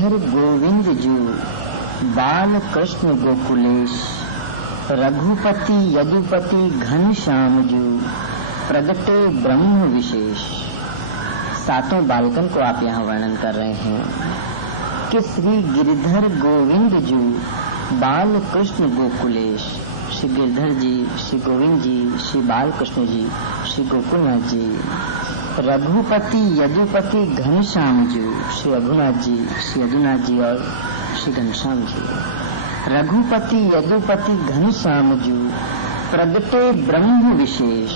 गिरधर गोविंद जू बाल कृष्ण गोकुलेश, रघुपति यदुपति घनश्याम जू प्रगटे ब्रह्म विशेष। सातों बालकन को आप यहाँ वर्णन कर रहे हैं कि श्री गिरधर गोविंद जू बाल कृष्ण गोकुलेश। श्री गिरधर जी, श्री गोविंद जी, श्री बाल कृष्ण जी, श्री गोकुलनाथ जी, रघुपति यदुपति घनश्याम जी, श्री रघुनाथ जी, श्री यदुनाथ जी और श्री घनश्याम जी। रघुपति यदुपति घनश्याम जी प्रगटे ब्रह्म विशेष।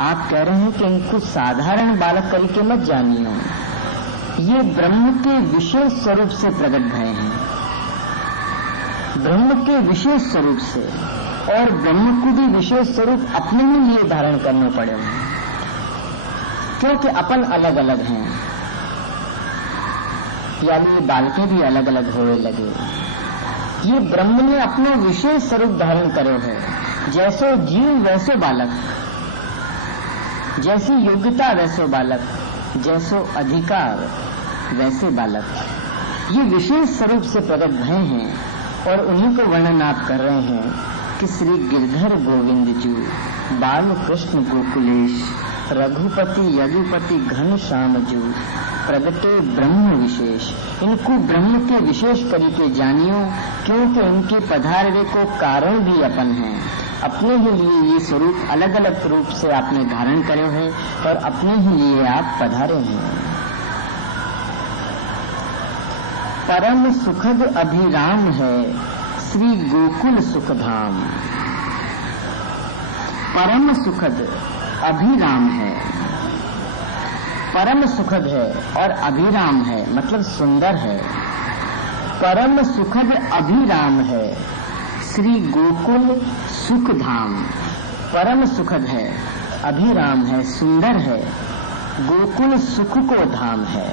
आप कह रहे हैं कि इनको साधारण बालक करके मत जानियो, ये ब्रह्म के विशेष स्वरूप से प्रकट भय हैं, ब्रह्म के विशेष स्वरूप से। और ब्रह्म को भी विशेष स्वरूप अपने ही लिए धारण करने पड़े हैं, क्योंकि अपन अलग अलग हैं, यानी बालके भी अलग अलग होने लगे। ये ब्रह्म ने अपना विशेष स्वरूप धारण करे है। जैसो जीव वैसो बालक, जैसी योग्यता वैसो बालक, जैसो अधिकार वैसे बालक। ये विशेष स्वरूप से प्रकट भय हैं और उन्हीं को वर्णन आप कर रहे हैं कि श्री गिरधर गोविंद जी बाल कृष्ण गोकुलेश, रघुपति यदुपति घनश्याम जी प्रगटे ब्रह्म विशेष। इनको ब्रह्म के विशेष तरीके जानियो, क्योंकि इनके पधारने को कारण भी अपन हैं। अपने ही लिए ये स्वरूप अलग अलग रूप से आपने धारण करे हैं और अपने ही लिए आप पधारे हैं। परम सुखद अभिराम है श्री गोकुल सुखधाम। परम सुखद अभिराम है, परम सुखद है और अभिराम है मतलब सुंदर है। परम सुखद अभिराम है श्री गोकुल सुखधाम। परम सुखद है, अभिराम है, सुंदर है, गोकुल सुख को धाम है।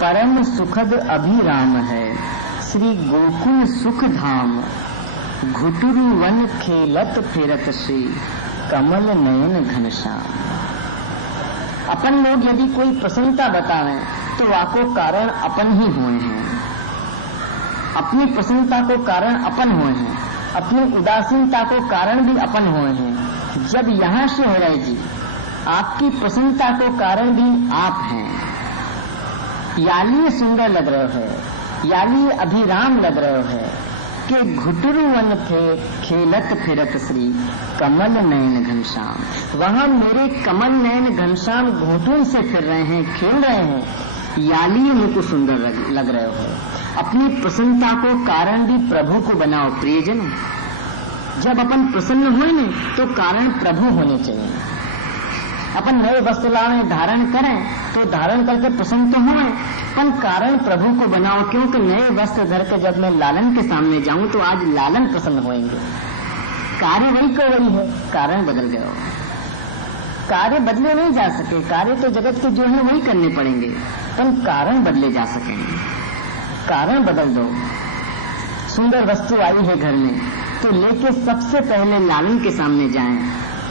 परम सुखद अभिराम है श्री गोकुल सुख धाम। घुटुरु वन खेलत फिरत श्री कमल नयन घनश्याम। अपन लोग यदि कोई प्रसन्नता बतावें तो वाको कारण अपन ही हुए हैं, अपनी प्रसन्नता को कारण अपन हुए हैं, अपनी उदासीनता को कारण भी अपन हुए हैं। जब यहाँ से हो रहे जी, आपकी प्रसन्नता को कारण भी आप हैं। याली सुंदर लग रहे है, याली अभिराम लग रहे है कि घुटुरु वन थे खेलत फिरत श्री कमल नयन घनश्याम। वहाँ मेरे कमल नयन घनश्याम घोटुन से फिर रहे हैं, खेल रहे हैं। याली उनको सुंदर लग रहे हो। अपनी प्रसन्नता को कारण भी प्रभु को बनाओ प्रियजन। जब अपन प्रसन्न हुए न तो कारण प्रभु होने चाहिए। अपन नए वस्त्र लाएं, धारण करें तो धारण करके प्रसन्न तो हुए, पर कारण प्रभु को बनाओ, क्योंकि नए वस्त्र धर के जब मैं लालन के सामने जाऊं तो आज लालन प्रसन्न होएंगे। कार्य वही को वही है, कारण बदल गए हो। कार्य बदले नहीं जा सके, कार्य तो जगत के जो है वही करने पड़ेंगे, पर कारण बदले जा सकेंगे। कारण बदल दो। सुंदर वस्तु आई है घर में तो लेके सबसे पहले लालन के सामने जाएं,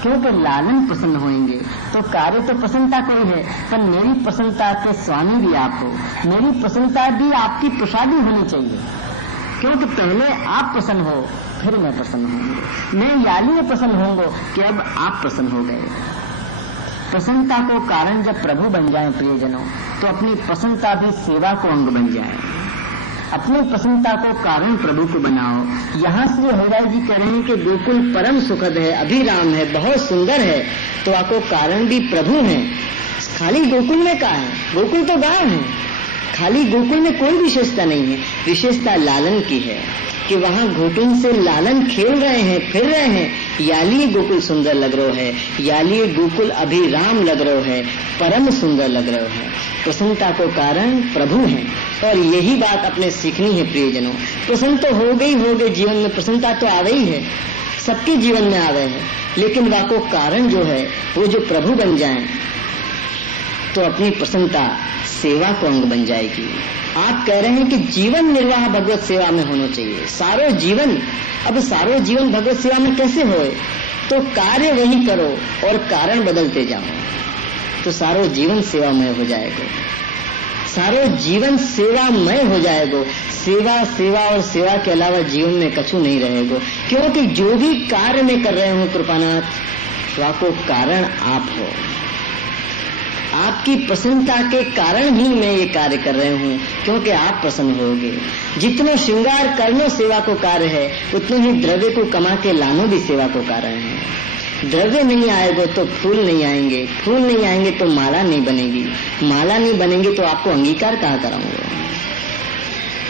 क्योंकि लालन प्रसन्न होंगे। तो कार्य तो प्रसन्नता कोई है, पर मेरी प्रसन्नता के स्वामी भी आप हो। मेरी प्रसन्नता भी आपकी प्रसादी होनी चाहिए, क्योंकि पहले आप प्रसन्न हो फिर मैं प्रसन्न होंगे। मैं याली में प्रसन्न होंगे कि अब आप प्रसन्न हो गए। प्रसन्नता को कारण जब प्रभु बन जाए प्रियजनों, तो अपनी प्रसन्नता भी सेवा को अंग बन जाए। अपनी प्रसन्नता को कारण प्रभु को बनाओ। यहाँ श्री हरिराज जी कह रहे हैं कि गोकुल परम सुखद है, अभिराम है, बहुत सुंदर है, तो आपको कारण भी प्रभु है। खाली गोकुल में कहा है, गोकुल तो गांव है, खाली गोकुल में कोई विशेषता नहीं है। विशेषता लालन की है कि वहाँ घोटुन से लालन खेल रहे हैं, फिर रहे हैं। याली गोकुल सुंदर लग रहा है, याली गोकुल अभिराम लग रहा है, परम सुंदर लग रहा है। प्रसन्नता को कारण प्रभु है और यही बात अपने सीखनी है प्रियजनों। प्रसन्न तो हो गई जीवन में, प्रसन्नता तो आ गई है, सबके जीवन में आ गए है, लेकिन वाको कारण जो है वो जो प्रभु बन जाए तो अपनी प्रसन्नता सेवा को अंग बन जाएगी। आप कह रहे हैं कि जीवन निर्वाह भगवत सेवा में होना चाहिए, सारो जीवन। अब सारो जीवन भगवत सेवा में कैसे होए? तो कार्य वही करो और कारण बदलते जाओ, तो सारो जीवन सेवा में हो जाएगा। सारो जीवन सेवामय हो जाएगो। सेवा सेवा और सेवा के अलावा जीवन में कछु नहीं रहेगो, क्योंकि जो भी कार्य में कर रहे हूँ कृपानाथ, वाको कारण आप हो। आपकी प्रसन्नता के कारण ही मैं ये कार्य कर रहे हूँ, क्योंकि आप प्रसन्न होगे। जितना श्रृंगार करनो सेवा को कार्य है, उतने ही द्रव्य को कमा के लानो भी सेवा को कारण है। द्रव्य नहीं आएगा तो फूल नहीं आएंगे, फूल नहीं आएंगे तो माला नहीं बनेगी, माला नहीं बनेगी तो आपको अंगीकार कहाँ कराऊंगा।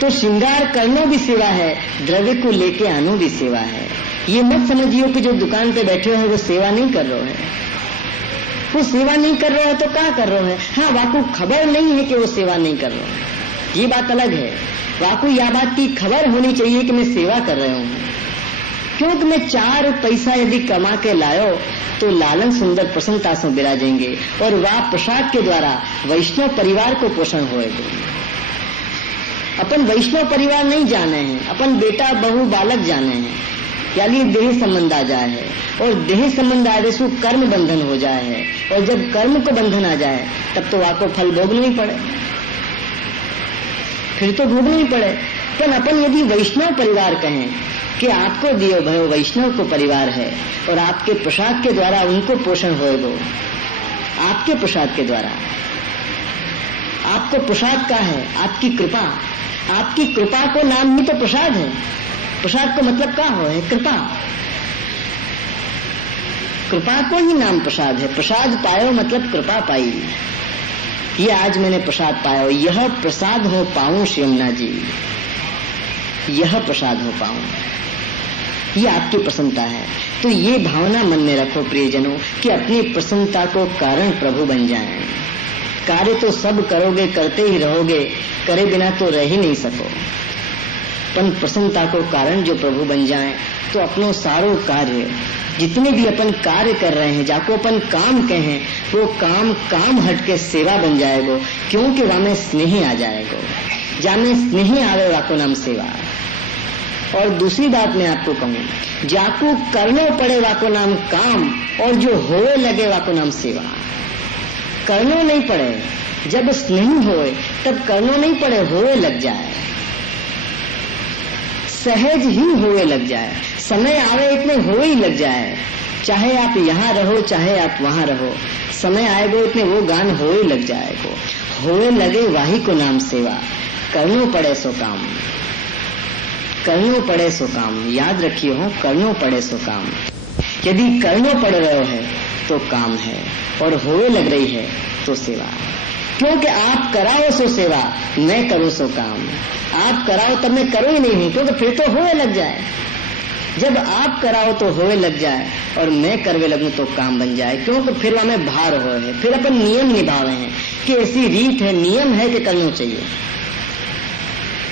तो श्रृंगार करना भी सेवा है, द्रव्य को लेके आनो भी सेवा है। ये मत समझियो कि जो दुकान पे बैठे हो वो सेवा नहीं कर रहे है। वो सेवा नहीं कर रहे है तो क्या कर रहे है? हाँ, वाको खबर नहीं है कि वो सेवा नहीं कर रहे है, ये बात अलग है। वाको यह बात की खबर होनी चाहिए कि मैं सेवा कर रहा हूँ, क्योंकि मैं 4 पैसा यदि कमा के लायो तो लालन सुंदर प्रसन्नता से विराजेंगे और वह प्रसाद के द्वारा वैष्णव परिवार को पोषण होएगा। अपन वैष्णव परिवार नहीं जाने हैं, अपन बेटा बहू बालक जाने हैं, यानी देह संबंध आ जाए है, और देह संबंध आए सु कर्म बंधन हो जाए है, और जब कर्म को बंधन आ जाए तब तो आपको फल भोगना ही पड़े, फिर तो भोगना ही पड़े। पर अपन यदि वैष्णव परिवार कहें कि आपको दियो भयो वैष्णव को परिवार है और आपके प्रसाद के द्वारा उनको पोषण होएगो, आपके प्रसाद के द्वारा। आपको प्रसाद का है आपकी कृपा, आपकी कृपा को नाम ही तो प्रसाद है। प्रसाद को मतलब क्या हो है? कृपा। कृपा को ही नाम प्रसाद है। प्रसाद पायो मतलब कृपा पाई। ये आज मैंने प्रसाद पाया, यह प्रसाद हो पाऊं श्री जी, यह प्रसाद हो पाऊं, ये आपकी प्रसन्नता है। तो ये भावना मन में रखो प्रियजनों कि अपनी प्रसन्नता को कारण प्रभु बन जाएं। कार्य तो सब करोगे, करते ही रहोगे, करे बिना तो रह ही नहीं सको। अपन प्रसन्नता को कारण जो प्रभु बन जाएं तो अपनो सारो कार्य, जितने भी अपन कार्य कर रहे हैं, जाको अपन काम कहें, वो काम काम हट के सेवा बन जाएगो, क्योंकि वहां में स्नेह आ जाएगो। जहाँ में स्नेह आवे वाको नाम सेवा। और दूसरी बात मैं आपको कहूँ, जाको करने पड़े वाको नाम काम, और जो होए लगे वाको नाम सेवा। करनो नहीं पड़े, जब स्नेह होए तब करनो नहीं पड़े, होए लग जाए, सहज ही होए लग जाए, समय आवे इतने होए ही लग जाए। चाहे आप यहाँ रहो चाहे आप वहाँ रहो, समय आएगो इतने वो गान होए लग जाएगो। होए लगे वाही को नाम सेवा, करनो पड़े सो काम, करनो पड़े सो काम। याद रखिए हो, करनो पड़े सो काम। यदि करनो पड़ रहे है तो काम है, और होए लग रही है तो सेवा। क्योंकि आप कराओ सो सेवा, मैं करूँ सो काम। आप कराओ तब मैं करूँ ही नहीं हूँ, क्योंकि फिर तो होए लग जाए। जब आप कराओ तो होए लग जाए और मैं करवे लगूं तो काम बन जाए, क्योंकि फिर हमें भार हो है। फिर अपन नियम निभावे हैं कि ऐसी रीत है, नियम है कि करना चाहिए,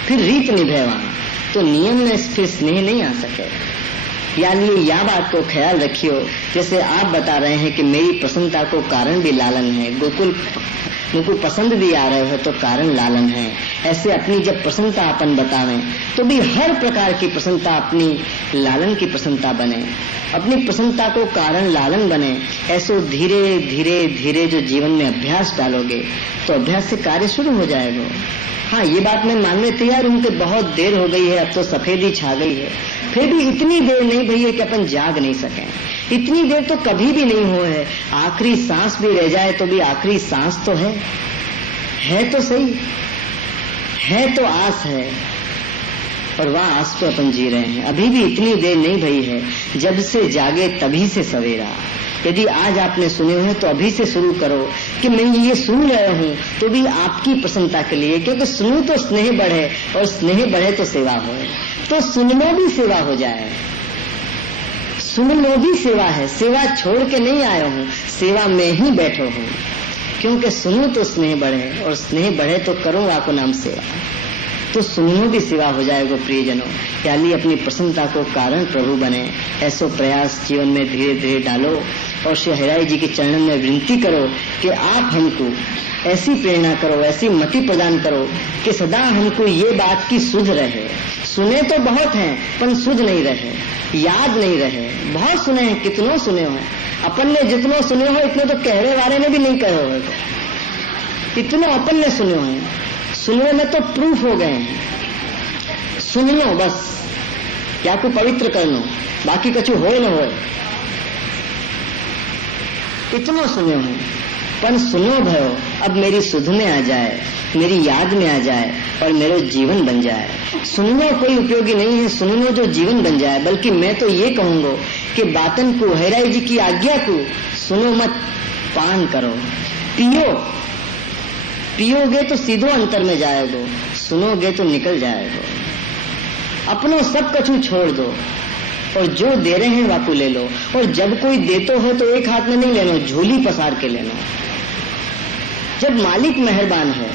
फिर रीत निभे वहां, तो नियम में फिर स्नेह नहीं आ सके। यानी यह बात को ख्याल रखियो, जैसे आप बता रहे हैं कि मेरी प्रसन्नता को कारण भी लालन है, गोकुल मुझको पसंद भी आ रहे हो तो कारण लालन है। ऐसे अपनी जब प्रसन्नता अपन बतावें तो भी हर प्रकार की प्रसन्नता अपनी लालन की प्रसन्नता बने, अपनी प्रसन्नता को कारण लालन बने। ऐसे धीरे धीरे धीरे जो जीवन में अभ्यास डालोगे तो अभ्यास से कार्य शुरू हो जाएगा। हाँ, ये बात मैं मानने तैयार हूँ कि बहुत देर हो गई है, अब तो सफेदी छा गई है, फिर भी इतनी देर नहीं भैया कि अपन जाग नहीं सकें। इतनी देर तो कभी भी नहीं हुआ है। आखिरी सांस भी रह जाए तो भी आखिरी सांस तो है तो सही, है तो आस है, और वह आस पे अपन जी रहे हैं। अभी भी इतनी देर नहीं भई है, जब से जागे तभी से सवेरा। यदि आज आपने सुने हैं तो अभी से शुरू करो कि मैं ये सुन रहा हूँ तो भी आपकी प्रसन्नता के लिए, क्योंकि सुनूं तो स्नेह बढ़े, और स्नेह बढ़े तो सेवा हो, तो सुनना भी सेवा हो जाए। सुनना भी सेवा है, सेवा छोड़ के नहीं आया हूँ, सेवा में ही बैठो हूँ, क्योंकि सुनूं तो स्नेह बढ़े, और स्नेह बढ़े तो करो आपको नाम सेवा, तो सुनो भी सेवा हो जाएगा। प्रियजनों, यानी अपनी प्रसन्नता को कारण प्रभु बने, ऐसो प्रयास जीवन में धीरे धीरे डालो, और श्री हरिराय जी के चरणों में विनती करो कि आप हमको ऐसी प्रेरणा करो, ऐसी मति प्रदान करो कि सदा हमको ये बात की सुध रहे। सुने तो बहुत हैं पर सुध नहीं रहे, याद नहीं रहे। बहुत सुने हैं, कितनों सुने हो, अपन ने जितनों सुने हो इतने तो कहने वाले ने भी नहीं कहे हो, इतने अपन ने सुने हैं, सुनने में तो प्रूफ हो गए हैं। सुन लो बस, क्या को पवित्र कर लो, बाकी कछु हो न हो, इतना सुने हैं। पर सुनो भयो, अब मेरी सुध में आ जाए, मेरी याद में आ जाए और मेरे जीवन बन जाए। सुनना कोई उपयोगी नहीं है, सुनना जो जीवन बन जाए। बल्कि मैं तो ये कहूंगा कि बातन को, हैराई जी की आज्ञा को सुनो मत, पान करो, पियो। पियोगे तो सीधो अंतर में जाएगो, सुनोगे तो निकल जाएगो। अपनो सब कछु छोड़ दो और जो दे रहे हैं वाकू ले लो। और जब कोई देतो है तो एक हाथ में नहीं लेना, झोली पसार के लेना। जब मालिक मेहरबान है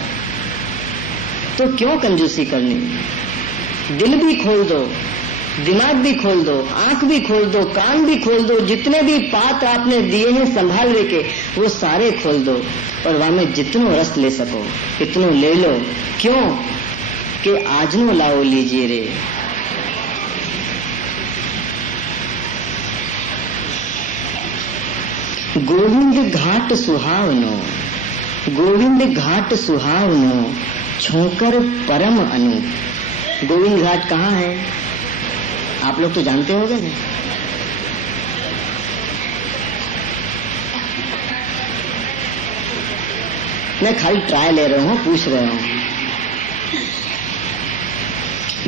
तो क्यों कंजूसी करनी। दिल भी खोल दो, दिमाग भी खोल दो, आंख भी खोल दो, कान भी खोल दो। जितने भी पात्र आपने दिए हैं संभाल के, वो सारे खोल दो और वहां में जितनो रस ले सको इतनो ले लो। क्यों कि आज नो लाओ लीजिए रे। गोविंद घाट सुहावनो, गोविंद घाट सुहावनो, छोकर परम अनूप। गोविंद घाट कहाँ है आप लोग तो जानते होंगे ना। मैं खाली ट्राई ले रहा हूँ, पूछ रहा हूँ।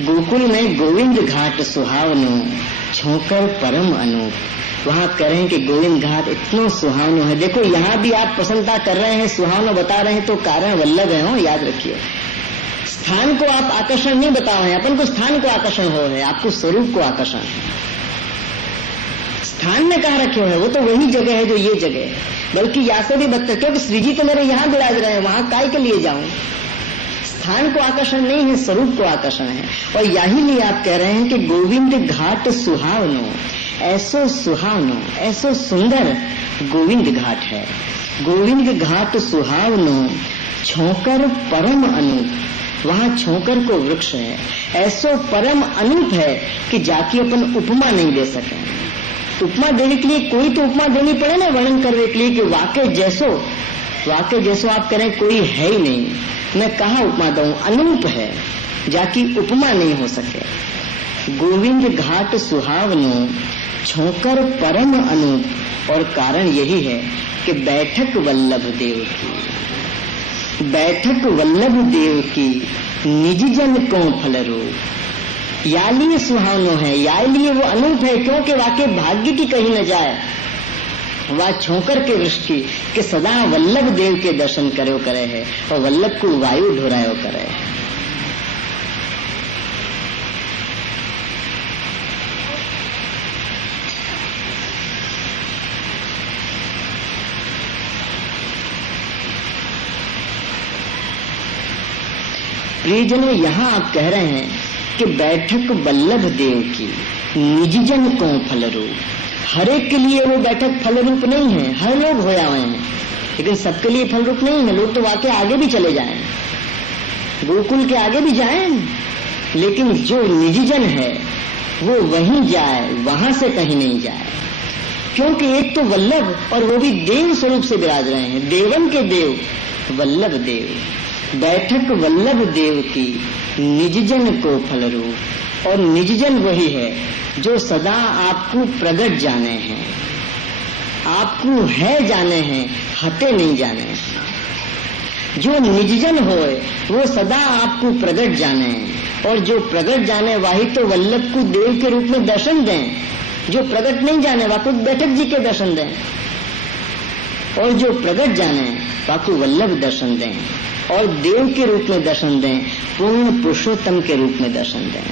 गोकुल में गोविंद घाट सुहावनो, छोकर परम अनूप। वहां कह रहे हैं कि गोविंद घाट इतना सुहावनो है। देखो यहाँ भी आप प्रसन्नता कर रहे हैं, सुहावनो बता रहे हैं, तो कारण वल्लभ है हो, याद रखिए। स्थान को आप आकर्षण नहीं बताओ हैं, अपन को स्थान को आकर्षण हो है, आपको स्वरूप को आकर्षण है। स्थान में कहा रखे हुए, वो तो वही जगह है जो ये जगह है। बल्कि यहाँ से भी बदतर, क्योंकि श्री जी तो मेरे यहाँ विराज रहे हैं, वहां काय के लिए जाऊं। स्थान को आकर्षण नहीं है, स्वरूप को आकर्षण है। और यही लिए आप कह रहे हैं कि गोविंद घाट सुहावनो, ऐसो सुहावनो, ऐसो सुंदर गोविंद घाट है। गोविंद घाट सुहावनो, छोकर परम अनूप। वहां छोकर को वृक्ष है, ऐसो परम अनूप है कि जाके अपन उपमा नहीं दे सके। उपमा देने के लिए कोई तो उपमा देनी पड़े ना, वर्णन करने के लिए कि वाकई जैसो आप करें कोई है ही नहीं। मैं कहाँ उपमा दूं, अनूप है, जाकी उपमा नहीं हो सके। गोविंद घाट सुहावनो, छोकर परम अनूप। और कारण यही है कि बैठक वल्लभ देव की, बैठक वल्लभ देव की, निज जन को फल रूप। या लिए सुहावनो है, या लिए वो अनूप है, क्योंकि वाकई भाग्य की कहीं न जाए वह छोकर के वृक्ष की कि सदा वल्लभ देव के दर्शन करो करे है और वल्लभ को वायु ढोरायो करे है। प्रियजनों, यहाँ आप कह रहे हैं कि बैठक वल्लभ देव की, निज जन को फल रूप। हर एक के लिए वो बैठक फल रूप नहीं है। हर लोग होया हुए हैं, लेकिन सबके लिए फल रूप नहीं है। लोग तो वाकई आगे भी चले जाएं, गोकुल के आगे भी जाएं, लेकिन जो निज जन है वो वहीं जाए, वहां से कहीं नहीं जाए। क्योंकि एक तो वल्लभ, और वो भी देव स्वरूप से विराज रहे हैं, देवन के देव वल्लभ देव। बैठक वल्लभ देव की, निज जन को फल रूप। और निज जन वही है जो सदा आपको प्रगट जाने हैं, आपको है जाने हैं, हते नहीं जाने हैं। जो निज जन होए वो सदा आपको प्रगट जाने हैं, और जो प्रगट जाने वही तो वल्लभ को देव के रूप में दर्शन दें। जो प्रगट नहीं जाने वाको बैठक जी के दर्शन दें, और जो प्रगट जाने वाको वल्लभ दर्शन दें, और देव के रूप में दर्शन दें, पूर्ण पुरुषोत्तम के रूप में दर्शन दें।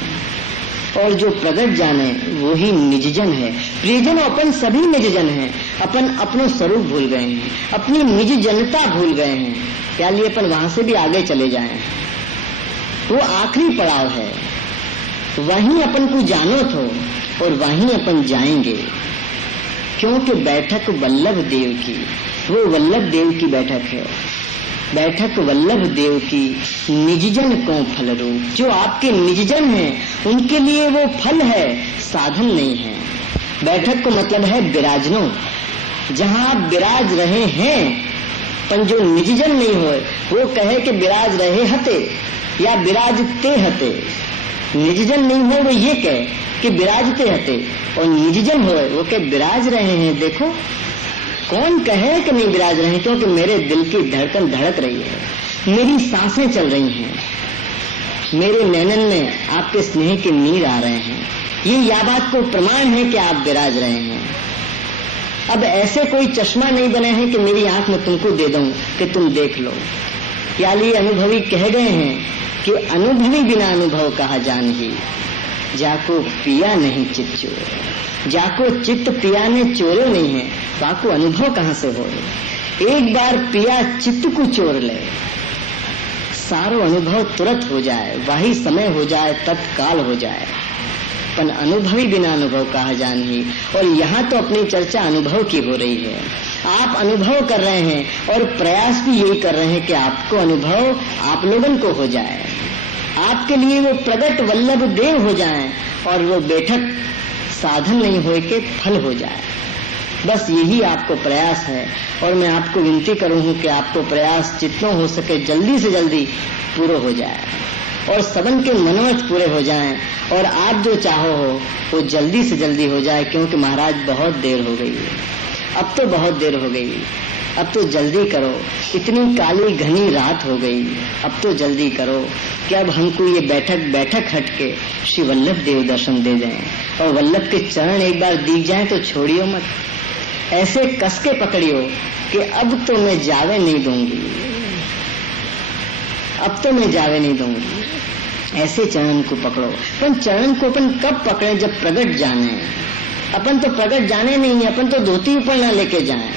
और जो प्रगट जाने वो ही निजजन है। प्रियजन, अपन सभी निजजन हैं। अपन अपनो स्वरूप भूल गए हैं, अपनी निज जनता भूल गए हैं। क्या लिए अपन वहां से भी आगे चले जाएं? वो आखिरी पड़ाव है, वहीं अपन को जानो थो और वहीं अपन जाएंगे। क्योंकि बैठक वल्लभ देव की, वो वल्लभ देव की बैठक है। बैठक वल्लभ देव की, निजजन को फल रूप। जो आपके निजजन हैं उनके लिए वो फल है, साधन नहीं है। बैठक को मतलब है विराजनो। जहाँ आप विराज रहे हैं पर जो निजजन नहीं होए वो कहे कि विराज रहे हते या विराजते हते। निजजन नहीं हो वो ये कहे कि विराजते हते, और निजजन हो वो कहे विराज रहे हैं। देखो कौन कहे कि नहीं विराज रहे हैं, क्योंकि मेरे दिल की धड़कन धड़क रही है, मेरी सांसें चल रही हैं, मेरे नैनन में आपके स्नेह के नीर आ रहे हैं। ये या बात को प्रमाण है कि आप विराज रहे हैं। अब ऐसे कोई चश्मा नहीं बने हैं कि मेरी आंख में तुमको दे दूं कि तुम देख लो। याली अनुभवी कह गए हैं कि अनुभवी बिना अनुभव कहा जान ही, जाको पिया नहीं चित्त चोर। जाको चित्त पिया ने चोरे नहीं है, बाको अनुभव कहाँ से हो। एक बार पिया चित्त को चोर ले, सारो अनुभव तुरंत हो जाए, वही समय हो जाए, तत्काल हो जाए। पर अनुभवी बिना अनुभव कहा जान ही। और यहाँ तो अपनी चर्चा अनुभव की हो रही है। आप अनुभव कर रहे हैं और प्रयास भी यही कर रहे हैं कि आपको अनुभव आप लोगन को हो जाए, आपके लिए वो प्रगट वल्लभ देव हो जाएं और वो बैठक साधन नहीं हो के फल हो जाए। बस यही आपको प्रयास है। और मैं आपको विनती करूं कि आपको प्रयास जितना हो सके जल्दी से जल्दी पूरा हो जाए और सबन के मनोरथ पूरे हो जाएं, और आप जो चाहो हो वो जल्दी से जल्दी हो जाए। क्योंकि महाराज बहुत देर हो गई है, अब तो बहुत देर हो गई, अब तो जल्दी करो, इतनी काली घनी रात हो गई, अब तो जल्दी करो कि अब हमको ये बैठक हट के श्री वल्लभ देव दर्शन दे दें और वल्लभ के चरण एक बार दिख जाएं तो छोड़ियो मत, ऐसे कस के पकड़ियो कि अब तो मैं जावे नहीं दूंगी, अब तो मैं जावे नहीं दूंगी। ऐसे चरण को पकड़ो। पर चरण को अपन कब पकड़े, जब प्रगट जाने। अपन तो प्रगट जाने नहीं है, अपन तो धोती ऊपर ना लेके जाएं।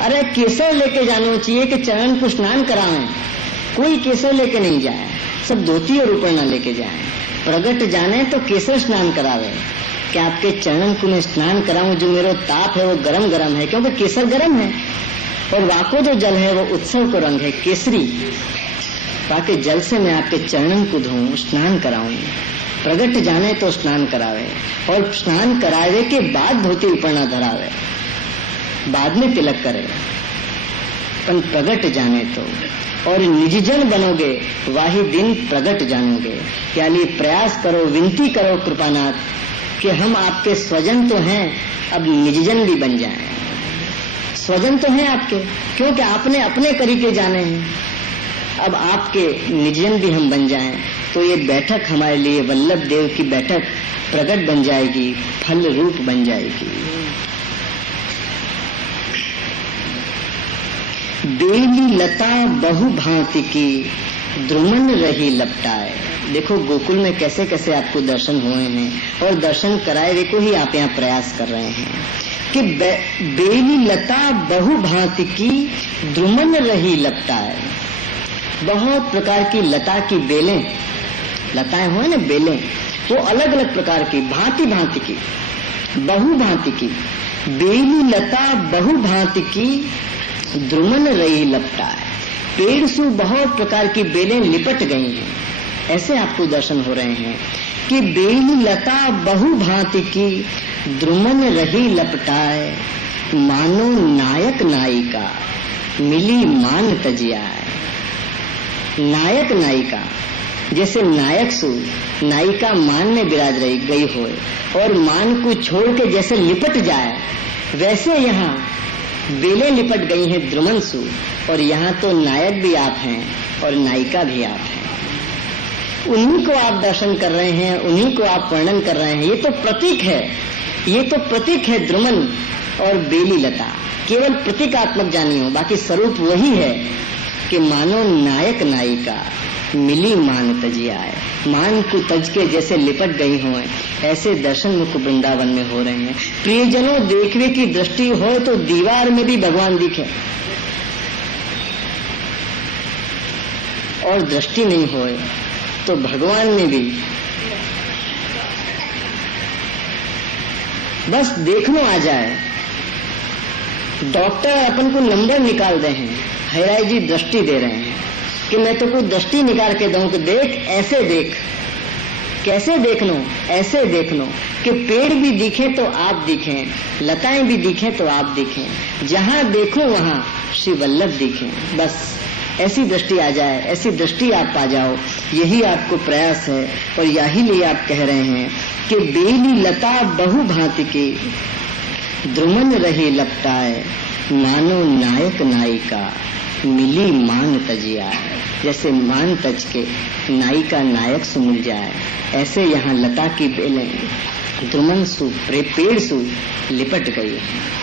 अरे केसर लेके जाना चाहिए कि चरण को स्नान कराएं, कोई केसर लेके नहीं जाए, सब धोती और ऊपर ना लेके जाए। प्रगट जाने तो केसर स्नान करावे कि आपके चरण को मैं स्नान कराऊं, जो मेरा ताप है वो गरम गरम है, क्योंकि केसर गरम है, और वाको जो जल है वो उत्सव को रंग है केसरी। ताकि जल से मैं आपके चरणन को धोऊं, स्नान कराऊं। प्रगट जाने तो स्नान करावे, और स्नान करावे के बाद धोती ऊपर ना धरावे, बाद में तिलक करे। पर प्रगट जाने तो, और निजजन बनोगे वाही दिन प्रगट जानोगे। यानी प्रयास करो, विनती करो कृपानाथ कि हम आपके स्वजन तो हैं, अब निजजन भी बन जाएं। स्वजन तो हैं आपके, क्योंकि आपने अपने तरीके जाने हैं, अब आपके निजजन भी हम बन जाएं। तो ये बैठक हमारे लिए वल्लभ देव की बैठक प्रगट बन जाएगी, फल रूप बन जाएगी। बेली लता बहु भांति की द्रुमन रही लपटाए। देखो गोकुल में कैसे कैसे आपको दर्शन हुए हैं, और दर्शन कराए वे को ही आप यहाँ प्रयास कर रहे हैं कि बेली लता बहु भांति की द्रुमन रही लपटाए। बहुत प्रकार की लता की बेलें, लताएं हुए ना बेलें, वो अलग अलग प्रकार की, भांति भांति की, बहु भांति की। बेली लता बहु भांति की द्रुमन रही लपटाए। पेड़ से बहुत प्रकार की बेलें लिपट गई हैं, ऐसे आपको दर्शन हो रहे हैं कि बेली लता बहु भांति की द्रुमन रही लपटाए। मानो नायक नायिका मिली मान तजियाए। नायक नायिका, जैसे नायक सु नायिका मान में विराज रही गई होए और मान को छोड़ के जैसे लिपट जाए, वैसे यहाँ बेलें लिपट गई हैं द्रुमन सु, और यहाँ तो नायक भी आप हैं और नायिका भी आप हैं। उन्हीं को आप दर्शन कर रहे हैं, उन्हीं को आप वर्णन कर रहे हैं। ये तो प्रतीक है, ये तो प्रतीक है द्रुमन और बेली लता। केवल प्रतीकात्मक जानी हो, बाकी स्वरूप वही है कि मानो नायक नायिका मिली मान तजियाए। मान को तज के जैसे लिपट गई हो, ऐसे दर्शन मुख वृंदावन में हो रहे हैं। प्रियजनों, देखने की दृष्टि हो तो दीवार में भी भगवान दिखे, और दृष्टि नहीं हो तो भगवान में भी बस देखनो आ जाए। डॉक्टर अपन को नंबर निकाल रहे हैं, हैराई जी दृष्टि दे रहे हैं कि मैं तो कोई दृष्टि निकाल के दूं कि देख, ऐसे देख, कैसे देख लो? ऐसे देख लो कि पेड़ भी दिखे तो आप दिखें, लताएं भी दिखें तो आप दिखें, जहां देखो वहां श्री वल्लभ दिखें। बस ऐसी दृष्टि आ जाए, ऐसी दृष्टि आप पा जाओ, यही आपको प्रयास है। और यही लिए आप कह रहे हैं कि बेली लता बहु भांति के द्रुमन रहे लपटाए, मानो नायक नायिका मिली मान तजिया। जैसे मान तज के नायिका नायक से मिल जाए, ऐसे यहाँ लता की बेलें द्रुमन सु पेड़ सु लिपट गई है।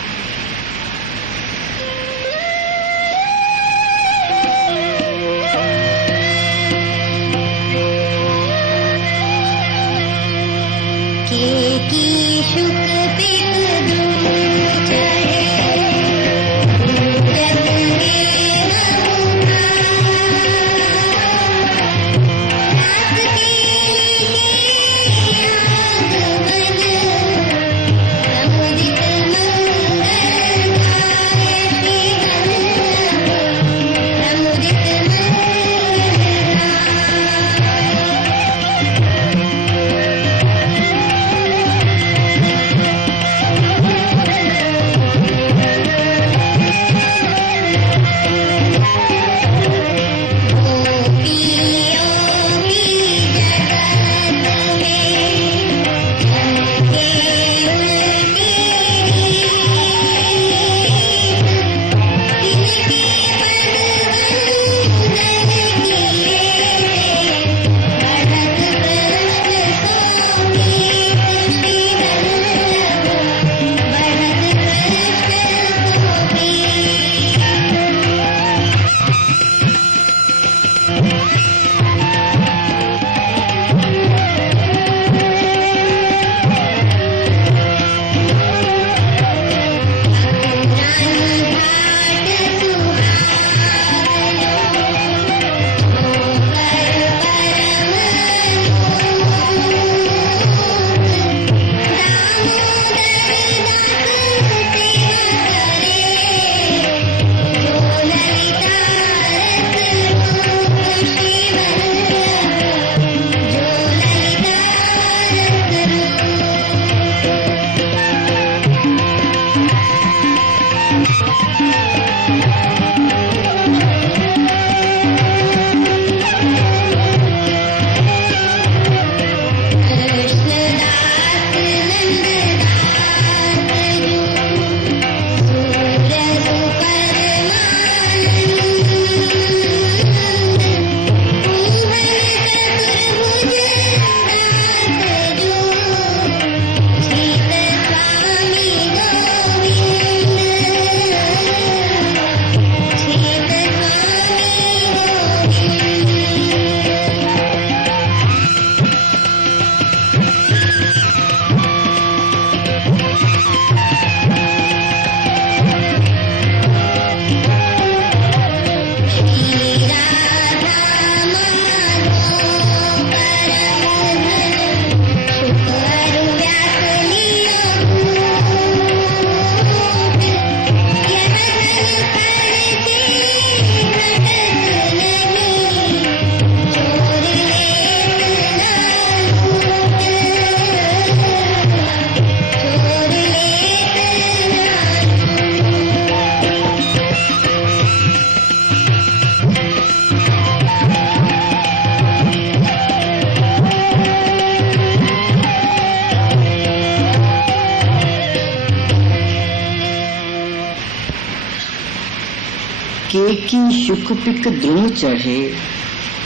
केकी शुक पिक द्रुम चढ़े,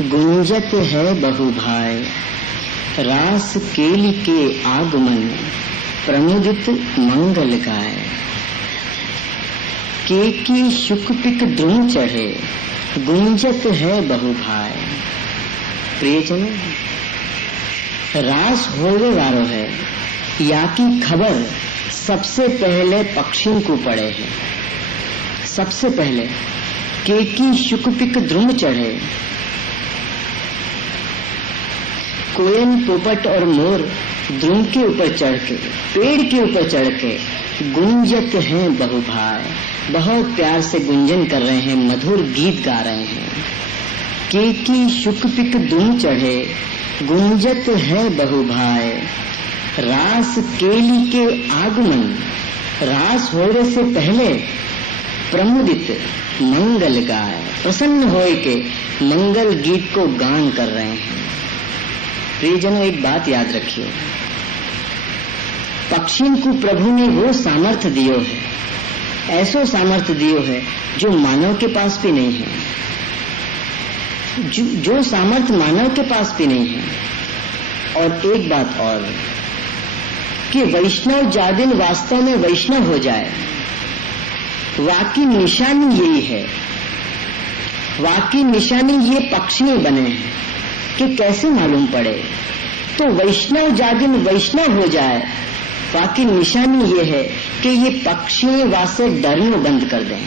गुंजत है बहु भाई, रास केली के आगमन प्रमुदित मंगल गाय। केकी शुक पिक द्रुम चढ़े, गुंजत है बहु भाई। प्रियजनों, रास होवे वारो है, या की खबर सबसे पहले पक्षियों को पड़े है। सबसे पहले केकी शुकपिक द्रुम चढ़े, कोयल पोपट और मोर द्रुम के ऊपर चढ़ के, पेड़ के ऊपर चढ़ के गुंजत हैं बहु भाई, बहुत प्यार से गुंजन कर रहे हैं, मधुर गीत गा रहे हैं। केकी शुकपिक द्रुम चढ़े, गुंजत है बहुभाय, रास केली के आगमन, रास होने से पहले प्रमुदित मंगल गाय, प्रसन्न होए के मंगल गीत को गान कर रहे हैं। प्रियजनों, एक बात याद रखिए, पक्षियों को प्रभु ने वो सामर्थ्य दियो है, ऐसो सामर्थ्य दियो है जो मानव के पास भी नहीं है, जो सामर्थ्य मानव के पास भी नहीं है। और एक बात और कि वैष्णव जादिन वास्तव में वैष्णव हो जाए, वाकी निशानी यही है, वाकी निशानी ये पक्षी बने हैं कि कैसे मालूम पड़े, तो वैष्णव जादिन वैष्णव हो जाए, वाकी निशानी ये है कि ये पक्षी वासे डरना बंद कर दें।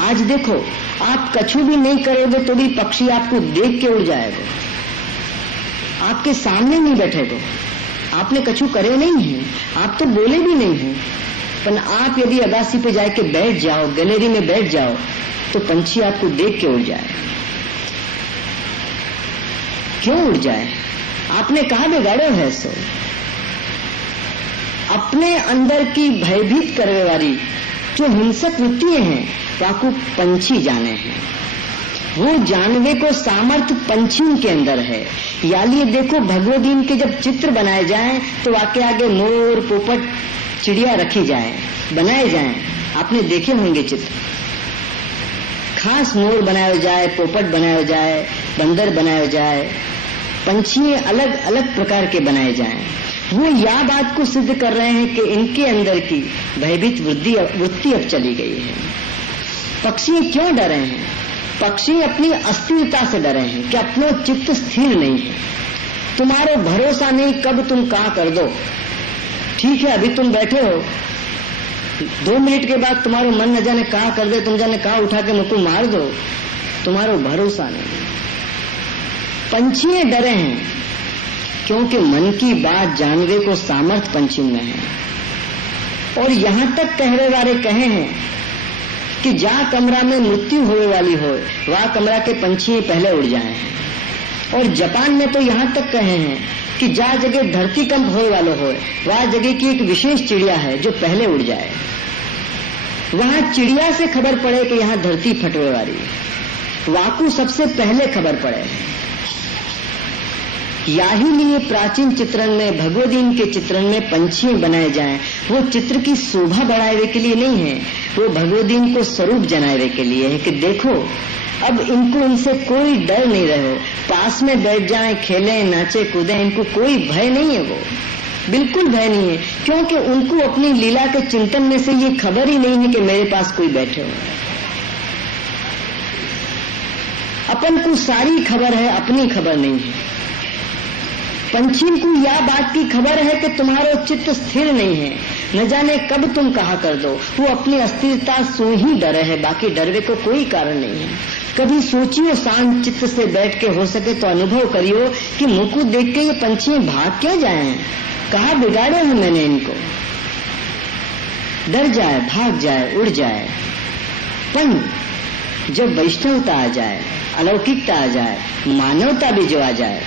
आज देखो, आप कछु भी नहीं करोगे तो भी पक्षी आपको देख के उड़ जाएगा, आपके सामने नहीं बैठेगा, आपने कछु करे नहीं है, आप तो बोले भी नहीं है, पर आप यदि अगासी पे जाके बैठ जाओ, गैलरी में बैठ जाओ, तो पंछी आपको देख के उड़ जाए। क्यों उड़ जाए? आपने कहा बिगाड़ो है सो। अपने अंदर की भयभीत करने वाली जो हिंसक वृत्तियां हैं, वाकु पंछी जाने हैं, वो जानवे को सामर्थ्य पंछियों के अंदर है। यानी देखो, भगवदीन के जब चित्र बनाए जाएं तो वाके आगे मोर, पोपट, चिड़िया रखी जाए, बनाए जाएं। आपने देखे होंगे चित्र, खास मोर बनाया जाए, पोपट बनाया जाए, बंदर बनाया जाए, पंछी अलग अलग प्रकार के बनाए जाएं। वो यह बात को सिद्ध कर रहे हैं कि इनके अंदर की भयभीत वृत्ति अब चली गई है। पक्षी क्यों डरे हैं? पक्षी अपनी अस्थिरता से डरे हैं कि अपना चित्त स्थिर नहीं है, तुम्हारा भरोसा नहीं कब तुम कहाँ कर दो। ठीक है, अभी तुम बैठे हो, 2 मिनट के बाद तुम्हारा मन न जाने कहाँ कर दे, तुम जाने कहाँ उठा के मुझको मार दो, तुम्हारा भरोसा नहीं। पंछी डरे हैं क्योंकि मन की बात जानवे को सामर्थ पंछी में है। और यहां तक कहने वाले कहे हैं कि जहाँ कमरा में मृत्यु होने वाली हो, वह कमरा के पंछी पहले उड़ जाए हैं। और जापान में तो यहाँ तक कहे हैं कि जहाँ जगह धरती कंप होने वाला हो, वह जगह की एक विशेष चिड़िया है जो पहले उड़ जाए। वहां चिड़िया से खबर पड़े कि यहाँ धरती फटने वाली, वाकु सबसे पहले खबर पड़े। यही लिए प्राचीन चित्रण में, भगवदीन के चित्रण में पंछी बनाए जाएं, वो चित्र की शोभा बढ़ाने के लिए नहीं है, वो भगवदीन को स्वरूप जनाने के लिए है कि देखो अब इनको, इनसे कोई डर नहीं रहे, पास में बैठ जाएं, खेलें, नाचे कूदें, इनको कोई भय नहीं है, वो बिल्कुल भय नहीं है, क्योंकि उनको अपनी लीला के चिंतन में से ये खबर ही नहीं है कि मेरे पास कोई बैठे हो। अपन को सारी खबर है, अपनी खबर नहीं है। पंछी को यह बात की खबर है कि तुम्हारा चित्त स्थिर नहीं है, न जाने कब तुम कहा कर दो। वो अपनी अस्थिरता से ही डरे है, बाकी डरवे को कोई कारण नहीं है। कभी सोचियो, शांत चित्त से बैठ के हो सके तो अनुभव करियो कि मुंह को देख के ये पंछी भाग क्या जाए हैं, कहा बिगाड़े हैं मैंने इनको। डर जाए, भाग जाए, उड़ जाए, पर जब वैष्णवता आ जाए, अलौकिकता आ जाए, मानवता भी जो आ जाए,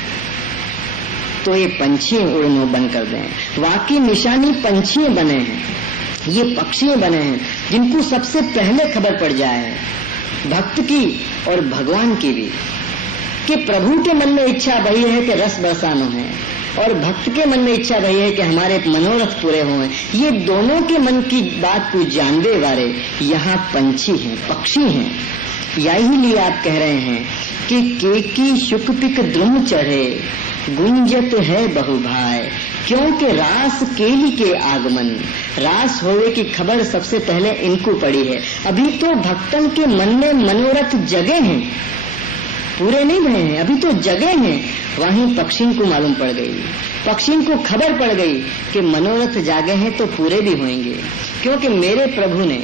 तो ये पंछी उड़ना बंद कर दें। वाकई निशानी पंछी बने हैं, ये पक्षी बने हैं जिनको सबसे पहले खबर पड़ जाए, भक्त की और भगवान की भी, कि प्रभु के मन में इच्छा वही है कि रस बरसाना है, और भक्त के मन में इच्छा वही है कि हमारे मनोरथ पूरे हों। ये दोनों के मन की बात को जानने वाले यहाँ पंछी हैं, पक्षी हैं। यही लिए आप कह रहे हैं कि केकी शुकपिक द्रुम चढ़े, गुंजत है बहुभाय, क्योंकि रास केली के आगमन, रास होवे की खबर सबसे पहले इनको पड़ी है। अभी तो भक्तन के मन में मनोरथ जगे हैं, पूरे नहीं भरे हैं, अभी तो जगे हैं। वहीं पक्षी को मालूम पड़ गई, पक्षी को खबर पड़ गई कि मनोरथ जागे हैं तो पूरे भी होंगे, क्योंकि मेरे प्रभु ने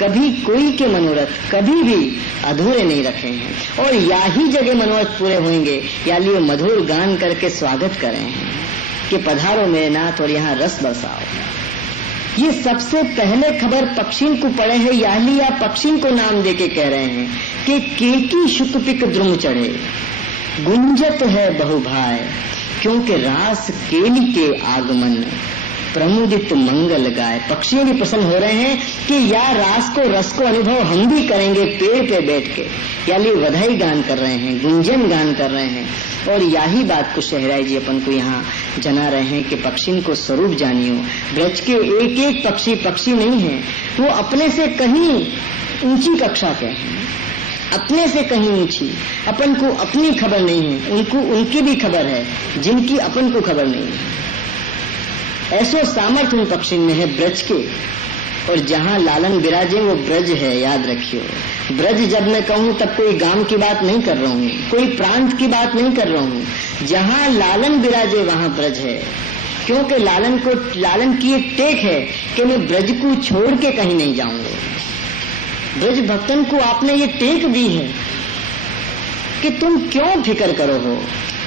कभी कोई के मनोरथ कभी भी अधूरे नहीं रखे हैं। और यही जगह मनोरथ पूरे होंगे, या लिए मधुर गान करके स्वागत करें हैं कि पधारो मेरे नाथ और यहाँ रस बरसाओ। ये सबसे पहले खबर पक्षी को पड़े है, या पक्षी को नाम देके कह रहे हैं कि केकी शुकपिक द्रुम चढ़े। गुंजत है बहुभाय, क्योंकि रास केली के आगमन, प्रमुदित मंगल गाय। पक्षी भी प्रसन्न हो रहे हैं कि यार रास को, रस को अनुभव हम भी करेंगे पेड़ पे बैठ के। यानी बधाई गान कर रहे हैं, गुंजन गान कर रहे हैं। और यही बात को शहराई जी अपन को यहाँ जना रहे हैं कि पक्षी को स्वरूप जानियो। ब्रज के एक एक पक्षी पक्षी नहीं है, वो अपने से कहीं ऊंची कक्षा के हैं, अपने से कहीं ऊंची। अपन को अपनी खबर नहीं है, उनको उनकी भी खबर है जिनकी अपन को खबर नहीं है। ऐसो सामर्थ्य उन पक्षी में है ब्रज के। और जहाँ लालन विराजे वो ब्रज है, याद रखियो। ब्रज जब मैं कहूँ तब कोई गांव की बात नहीं कर रहा हूँ, कोई प्रांत की बात नहीं कर रहा हूँ। जहाँ लालन विराजे वहाँ ब्रज है, क्योंकि लालन की एक टेक है कि मैं ब्रज को छोड़ के कहीं नहीं जाऊंगा। ब्रज भक्तन को आपने ये टेक दी है कि तुम क्यों फिक्र करो हो,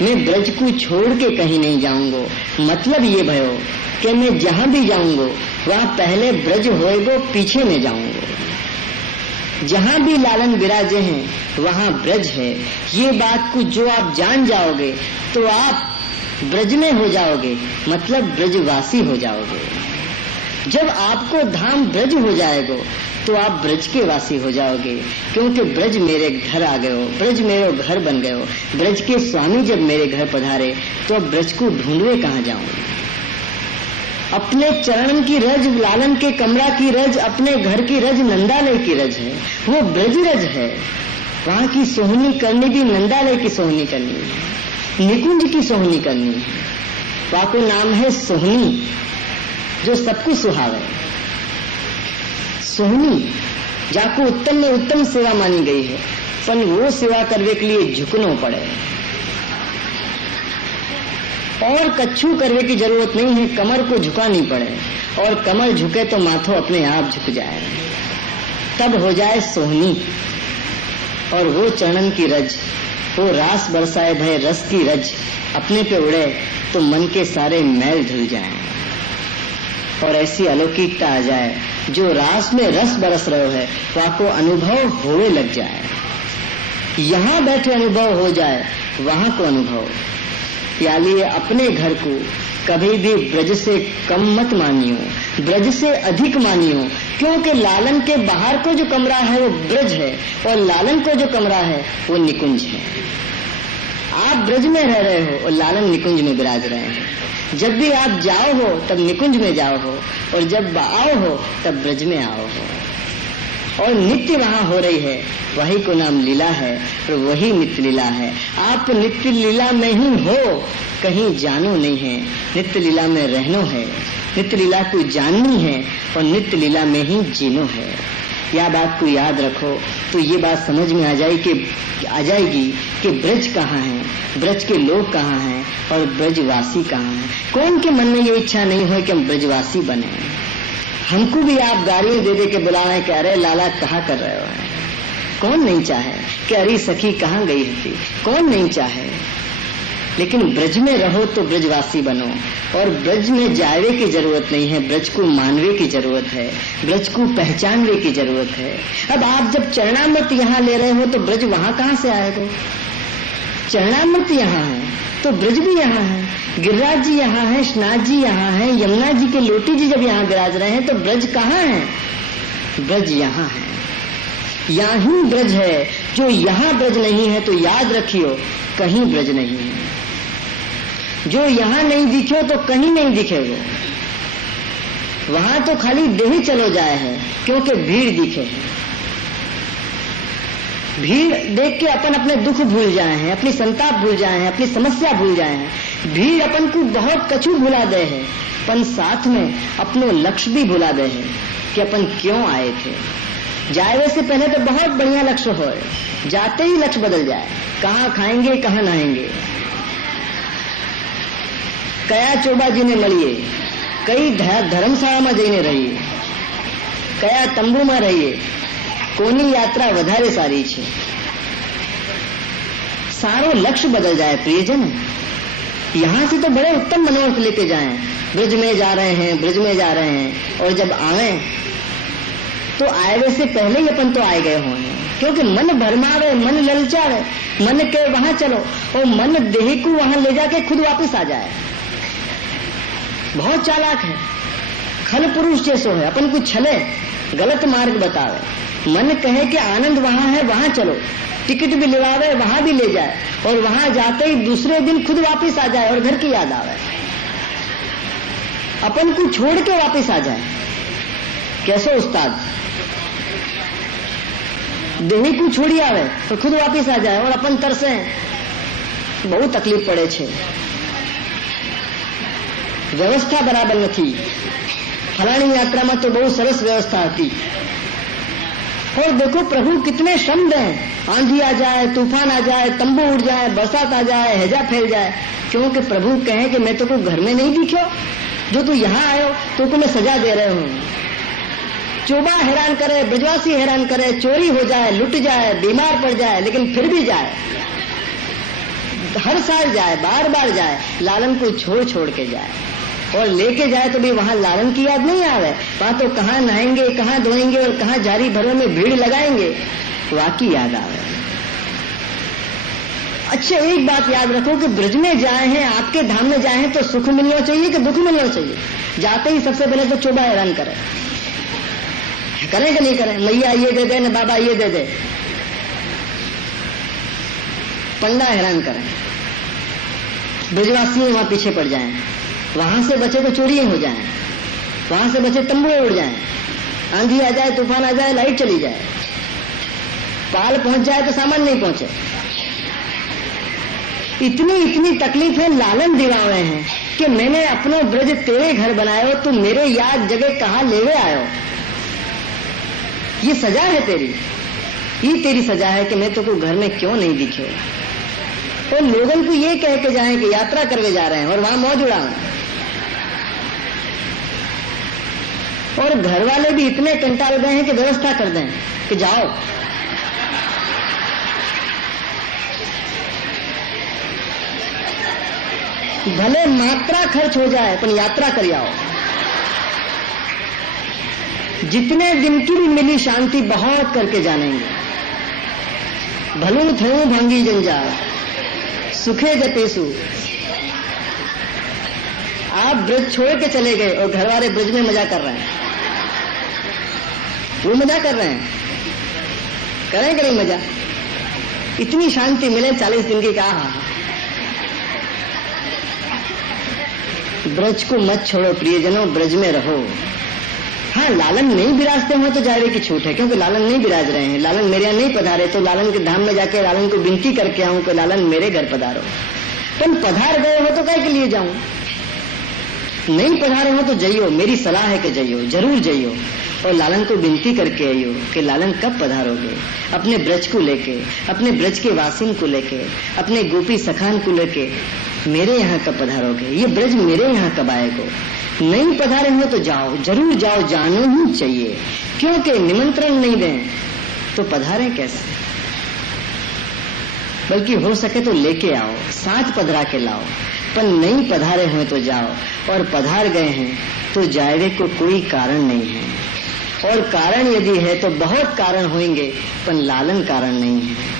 मैं ब्रज को छोड़ के कहीं नहीं जाऊंगा। मतलब ये भयो कि मैं जहां भी जाऊंगा वहां पहले ब्रज होएगो, पीछे में जाऊंगा। जहां भी लालन विराजे हैं वहां ब्रज है। ये बात को जो आप जान जाओगे तो आप ब्रज में हो जाओगे, मतलब ब्रजवासी हो जाओगे। जब आपको धाम ब्रज हो जाएगा तो आप ब्रज के वासी हो जाओगे, क्योंकि ब्रज मेरे घर आ गए हो, ब्रज मेरे घर बन गए हो। ब्रज के स्वामी जब मेरे घर पधारे तो अब ब्रज को ढूंढवे कहाँ जाऊंगे। अपने चरण की रज, लालन के कमरा की रज, अपने घर की रज नंदालय की रज है, वो ब्रज रज है। वहां की सोहनी करनी भी नंदालय की सोहनी करनी है, निकुंज की सोहनी करनी है। वहां को नाम है सोहनी, जो सबको सुहावे। सोहनी जाको उत्तम में उत्तम सेवा मानी गई है, पर वो सेवा करने के लिए झुकना पड़े। और कच्छू करने की जरूरत नहीं है, कमर को झुकानी पड़े। और कमर झुके तो माथो अपने आप झुक जाए, तब हो जाए सोहनी। और वो चरणन की रज, वो रास बरसाए भय रस की रज अपने पे उड़े तो मन के सारे मैल धुल जाए और ऐसी अलौकिकता आ जाए। जो रास में रस बरस रहे है वहां को अनुभव होने लग जाए। यहाँ बैठे अनुभव हो जाए, वहां को अनुभव। यानी अपने घर को कभी भी ब्रज से कम मत मानियो, ब्रज से अधिक मानियो, क्योंकि लालन के बाहर को जो कमरा है वो ब्रज है और लालन को जो कमरा है वो निकुंज है। आप ब्रज में रह रहे हो और लालन निकुंज में विराज रहे हैं। जब भी आप जाओ हो तब निकुंज में जाओ हो, और जब आओ हो तब ब्रज में आओ हो। और नित्य वहां हो रही है, वही को नाम लीला है और वही नित्य लीला है। आप नित्य लीला में ही हो, कहीं जानो नहीं है। नित्य लीला में रहनो है, नित्य लीला को जाननी है और नित्य लीला में ही जीनो है। यह बात को याद रखो तो ये बात समझ में आ जाएगी कि ब्रज कहाँ है, ब्रज के लोग कहाँ हैं और ब्रजवासी कहाँ हैं। कौन के मन में ये इच्छा नहीं हो कि हम ब्रजवासी बने। हमको भी आप गालियां दे दे के बुलाए कि अरे लाला कहाँ कर रहे हो। कौन नहीं चाहे कि अरे सखी कहाँ गई थी, कौन नहीं चाहे। लेकिन ब्रज में रहो तो ब्रजवासी बनो। और ब्रज में जावे की जरूरत नहीं है, ब्रज को मानवे की जरूरत है, ब्रज को पहचानवे की जरूरत है। अब आप जब चरणामृत यहाँ ले रहे हो तो ब्रज वहां कहाँ से आएगा। चरणामृत यहाँ है तो ब्रज भी यहाँ है, गिरिराज जी यहाँ है, श्रीनाथ जी यहाँ है, यमुना जी के लोटी जी जब यहाँ विराज रहे हैं तो ब्रज कहाँ है। ब्रज यहाँ है, यहाँ ही ब्रज है। जो यहाँ ब्रज नहीं है तो याद रखियो कहीं ब्रज नहीं है। जो यहाँ नहीं दिखे तो कहीं नहीं दिखेगा। वहां तो खाली देही चलो जाए है, क्योंकि भीड़ दिखे है। भीड़ देख के अपन अपने दुख भूल जाए हैं, अपनी संताप भूल जाए हैं, अपनी समस्या भूल जाए हैं। भीड़ अपन को बहुत कछु भुला दे है, पर साथ में अपनो लक्ष्य भी भुला दे है कि अपन क्यों आए थे। जाए से पहले तो बहुत बढ़िया लक्ष्य हो, जाते ही लक्ष्य बदल जाए। कहाँ खाएंगे, कहाँ नहाएंगे। कया चोबा जी ने मलिए, कई धर्मशाला में जईने रहिए, कया तंबू में रहिए, कोनी यात्रा वधारे सारी छे। सारो लक्ष्य बदल जाए प्रियजन। यहाँ से तो बड़े उत्तम मनोरथ लेके जाएं, ब्रज में जा रहे हैं, ब्रज में जा रहे हैं। और जब आवे तो आए से पहले ही अपन तो आए गए हुए हैं। क्योंकि मन भरमावे, मन ललचावे, मन के वहां चलो और मन देह को वहां ले जाके खुद वापस आ जाए। बहुत चालाक है, खल पुरुष जैसो है, अपन को छले, गलत मार्ग बतावे। मन कहे कि आनंद वहां है, वहां चलो, टिकट भी लिवावे, वहां भी ले जाए और वहां जाते ही दूसरे दिन खुद वापस आ जाए और घर की याद आवे, अपन को छोड़ के वापस आ जाए। कैसे उस्ताद? देही को छोड़ी आवे तो खुद वापस आ जाए और अपन तरसे। बहुत तकलीफ पड़े छे, व्यवस्था बराबर नहीं। फलानी यात्रा में तो बहुत सरस व्यवस्था थी और देखो प्रभु कितने श्रम दें, आंधी आ जाए, तूफान आ जाए, तंबू उड़ जाए, बरसात आ जाए, हैजा फैल जाए, क्योंकि प्रभु कहे कि मैं तो को घर में नहीं दिखो, जो तू यहाँ आयो तो को मैं सजा दे रहे हूँ। चोबा हैरान करे, ब्रजवासी हैरान करे, चोरी हो जाए, लुट जाए, बीमार पड़ जाए, लेकिन फिर भी जाए, हर साल जाए, बार बार जाए, लालन को छोड़ छोड़ के जाए और लेके जाए तो भी वहां लालन की याद नहीं आवे। वहां तो कहाँ नहाएंगे, कहाँ धोएंगे और कहाँ जारी भरों में भीड़ लगाएंगे, वाकई याद आवे। अच्छा, एक बात याद रखो कि ब्रज में जाए हैं, आपके धाम में जाए हैं तो सुख मिलना चाहिए कि दुख मिलना चाहिए? जाते ही सबसे पहले तो चोबा हैरान करें कि नहीं करें? मैया ये दे दे, न बाबा ये दे दे, पंडा हैरान करें, ब्रजवासी वहां पीछे पड़ जाएं, वहां से बचे तो चोरी हो जाएं, वहां से बचे तंबुए उड़ जाएं, आंधी आ जाए, तूफान आ जाए, लाइट चली जाए, पाल पहुंच जाए तो सामान नहीं पहुंचे। इतनी इतनी तकलीफें लालन दिलावे हैं कि मैंने अपनो ब्रज तेरे घर बनायो, तू मेरे याद जगह कहाँ लेवे आयो। ये सजा है तेरी, ये तेरी सजा है कि मैं तो को घर में क्यों नहीं दिखे। और लोगों को ये कह के जाए कि यात्रा करके जा रहे हैं और वहां मौज उड़ावे, और घर वाले भी इतने कंटाल गए हैं कि व्यवस्था कर दें कि जाओ। भले मात्रा खर्च हो जाए पर यात्रा कर आओ। जितने दिन की भी मिली शांति बहुत करके जानेंगे। भलू थयू भांगी जंजाल, सुखे जपेसु। आप ब्रज छोड़ के चले गए और घर वाले ब्रज में मजा कर रहे हैं, वो मजा कर रहे हैं, करें कि नहीं मजा? इतनी शांति मिले 40 दिन की, कहा ब्रज को मत छोड़ो प्रियजनों, ब्रज में रहो। हाँ, लालन नहीं बिराजते हो तो जाने की छूट है, क्योंकि लालन नहीं बिराज रहे हैं, लालन मेरे यहाँ नहीं पधारे, तो लालन के धाम में जाके लालन को विनती करके आऊं कि लालन मेरे घर पधारो। तुम पधार गए हो तो काय के लिए जाऊं? नहीं पधारे हो तो जाइयो, मेरी सलाह है कि जाइयो, जरूर जाइयो और लालन को विनती करके आइयो कि लालन कब पधारोगे, अपने ब्रज को लेके, अपने ब्रज के वासिन को लेके, अपने गोपी सखान को लेके मेरे यहाँ कब पधारोगे, ये ब्रज मेरे यहाँ कब आएगो। नहीं पधारे हो तो जाओ, जरूर जाओ, जानो ही चाहिए, क्योंकि निमंत्रण नहीं दें तो पधारे कैसे? बल्कि हो सके तो लेके आओ, साथ पधरा के लाओ, पर नहीं पधारे हुए तो जाओ, और पधार गए हैं तो जाने को कोई कारण नहीं है, और कारण यदि है तो बहुत कारण होंगे, पर लालन कारण नहीं है।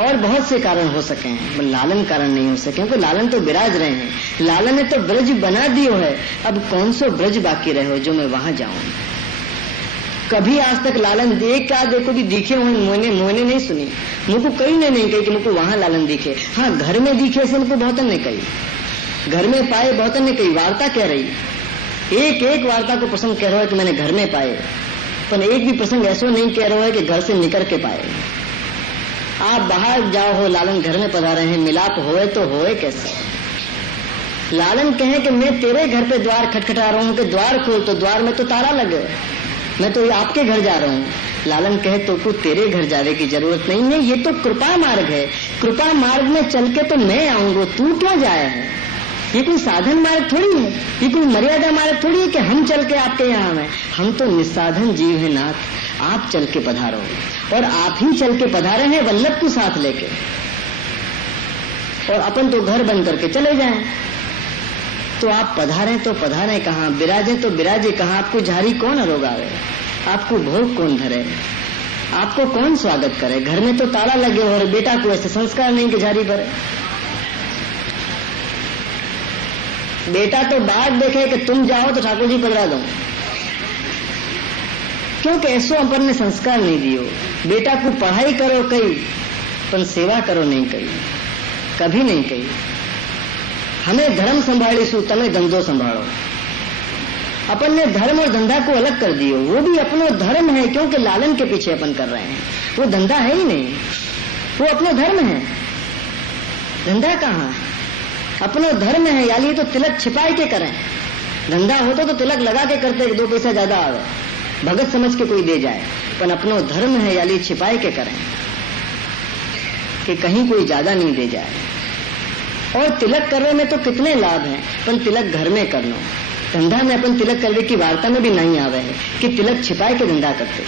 और बहुत से कारण हो सके हैं, पर लालन कारण नहीं हो सके, क्योंकि लालन तो विराज रहे हैं, लालन ने तो ब्रज बना दियो है। अब कौन सो ब्रज बाकी रहे हो जो मैं वहां जाऊं? कभी आज तक लालन देख क्या देखो भी दिखे हुए मोने नहीं सुनी, मुझको कहीं ने नहीं कही कि मुझको वहां लालन दिखे। हाँ, घर में दिखे से मुझको बहुतन ने कही, घर में पाए बहुतन ने कही, वार्ता कह रही, एक एक वार्ता को प्रसंग कह रहा है कि मैंने घर में पाए, पर एक भी प्रसंग ऐसा नहीं कह रहा है कि घर से निकल के पाए। आप बाहर जाओ हो, लालन घर में पधारे हैं, मिलाप होए तो होए कैसे? लालन कहे कि मैं तेरे घर पे द्वार खटखटा रहा हूँ कि द्वार खोल, तो द्वार में तो ताला लगे, मैं तो आपके घर जा रहा हूँ। लालन कहे तो को तेरे घर जाने की जरूरत नहीं है, ये तो कृपा मार्ग है, कृपा मार्ग में चल के तो मैं आऊंगा, तू क्यों जाए है? ये कोई साधन मार्ग थोड़ी है, ये कोई मर्यादा मार्ग थोड़ी है कि हम चल के आपके यहाँ आए। हम तो निस्साधन जीव है नाथ, आप चल के पधारो, और आप ही चल के पधारे हैं वल्लभ को साथ लेके, और अपन तो घर बंद करके चले जाएं। तो आप पधारे तो पधारे कहाँ, बिराजे तो बिराजे कहाँ? आपको झारी कौन रोगावे, आपको भोग कौन धरे? आपको कौन स्वागत करे? घर में तो ताला लगे और बेटा को ऐसे संस्कार नहीं कि झाड़ी पर। बेटा तो बात देखे कि तुम जाओ तो ठाकुर जी पधरा दो, क्योंकि ऐसो अपन ने संस्कार नहीं दियो। बेटा को पढ़ाई करो कई, पर सेवा करो नहीं कई, कभी नहीं कही। हमें धर्म संभालीशु, तमे धंधो संभालो। अपन ने धर्म और धंधा को अलग कर दियो। वो भी अपनो धर्म है, क्योंकि लालन के पीछे अपन कर रहे हैं। वो धंधा है ही नहीं, वो अपनो धर्म है। धंधा कहाँ? अपनो धर्म है, यानी तो तिलक छिपाई के करें। धंधा होता तो तिलक लगा के करते, 2 पैसा ज्यादा आवे, भगत समझ के कोई दे जाए। पर अपनो धर्म है, यानी छिपाई के करें कि कहीं कोई ज्यादा नहीं दे जाए। और तिलक करने में तो कितने लाभ हैं, पर तिलक घर में करना। धंधा में अपन तिलक करने की वार्ता में भी नहीं आवे है कि तिलक छिपाए के धंधा करते,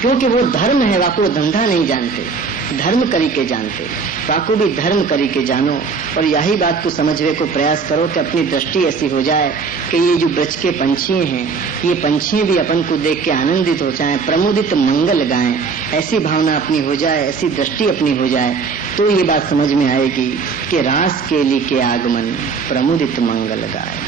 क्योंकि वो धर्म है। वाको धंधा नहीं जानते, धर्म करी के जानते। वाको भी धर्म करी के जानो। और यही बात को समझने को प्रयास करो कि अपनी दृष्टि ऐसी हो जाए कि ये जो ब्रज के पंछी हैं, ये पंछी भी अपन को देख के आनंदित हो जाए, प्रमुदित मंगल गाएं। ऐसी भावना अपनी हो जाए, ऐसी दृष्टि अपनी हो जाए, तो ये बात समझ में आएगी कि रास केली के आगमन प्रमुदित मंगल गाए।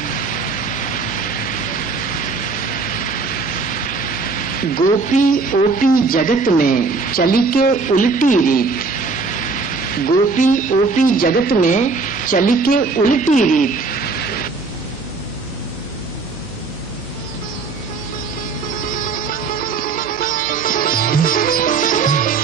गोपी ओपी जगत में चली के उल्टी रीत। गोपी ओपी जगत में चली के उल्टी रीत।